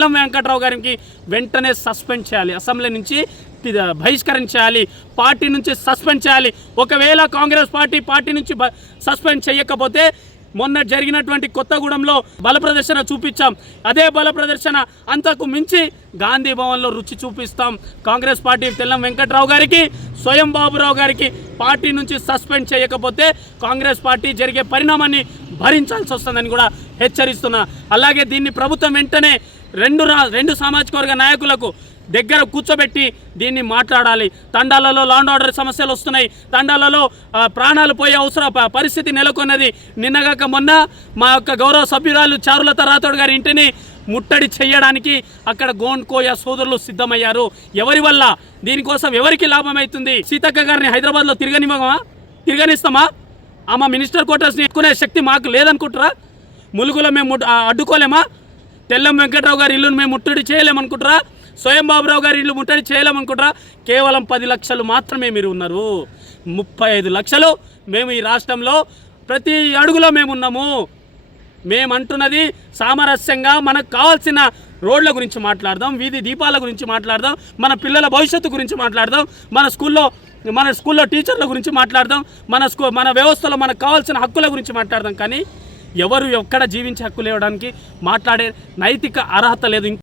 తెల్లం వెంకట్రావు గారికి వెంటనే సస్పెండ్ చేయాలి. అసెంబ్లీ నుంచి బహిష్కరించాలి. పార్టీ నుంచి సస్పెండ్ చేయాలి. ఒకవేళ కాంగ్రెస్ పార్టీ పార్టీ నుంచి సస్పెండ్ చేయకపోతే మొన్న జరిగినటువంటి కొత్తగూడెంలో బల ప్రదర్శన చూపించాం. అదే బల ప్రదర్శన అంతకు మించి గాంధీ భవన్లో రుచి చూపిస్తాం. కాంగ్రెస్ పార్టీ తెల్లం వెంకట్రావు గారికి స్వయం బాబురావు గారికి పార్టీ నుంచి సస్పెండ్ చేయకపోతే కాంగ్రెస్ పార్టీ జరిగే పరిణామాన్ని భరించాల్సి వస్తుందని కూడా హెచ్చరిస్తున్నా. అలాగే దీన్ని ప్రభుత్వం వెంటనే రెండు రా రెండు సామాజిక వర్గ నాయకులకు దగ్గర కూర్చోబెట్టి దీన్ని మాట్లాడాలి. తండాలలో లాండ్ ఆర్డర్ సమస్యలు వస్తున్నాయి. తండాలలో ప్రాణాలు పోయే అవసర పరిస్థితి నెలకొన్నది. నిన్నగాక మొన్న మా యొక్క గౌరవ సభ్యురాలు చారులత రాథోడ్ గారి ఇంటిని ముట్టడి చేయడానికి అక్కడ గోండ్కోయ సోదరులు సిద్ధమయ్యారు. ఎవరి వల్ల? దీనికోసం ఎవరికి లాభం అవుతుంది సీతక్క గారిని హైదరాబాద్లో తిరగనివ్వమా? తిరగనిస్తామా? ఆమె మినిస్టర్ క్వార్టర్స్ని ఎక్కునే శక్తి మాకు లేదనుకుంటారా? ములుగులో మేము అడ్డుకోలేమా? తెల్లం వెంకట్రావు గారి ఇల్లును మేము ముట్టడి చేయలేమనుకుంటారా? స్వయం బాబురావు గారి ఇల్లు ముట్టడి చేయలేమనుకుంటారా? కేవలం పది లక్షలు మాత్రమే మీరు ఉన్నారు. ముప్పై ఐదు లక్షలు మేము ఈ రాష్ట్రంలో ప్రతి అడుగులో మేము ఉన్నాము. మేమంటున్నది సామరస్యంగా మనకు కావాల్సిన రోడ్ల గురించి మాట్లాడదాం వీధి దీపాల గురించి మాట్లాడదాం మన పిల్లల భవిష్యత్తు గురించి మాట్లాడదాం మన స్కూల్లో మన స్కూల్లో టీచర్ల గురించి మాట్లాడదాం మన స్కూ మన వ్యవస్థలో మనకు కావాల్సిన హక్కుల గురించి మాట్లాడదాం. కానీ ఎవరు ఎక్కడ జీవించే హక్కు లేవడానికి మాట్లాడే నైతిక అర్హత లేదు.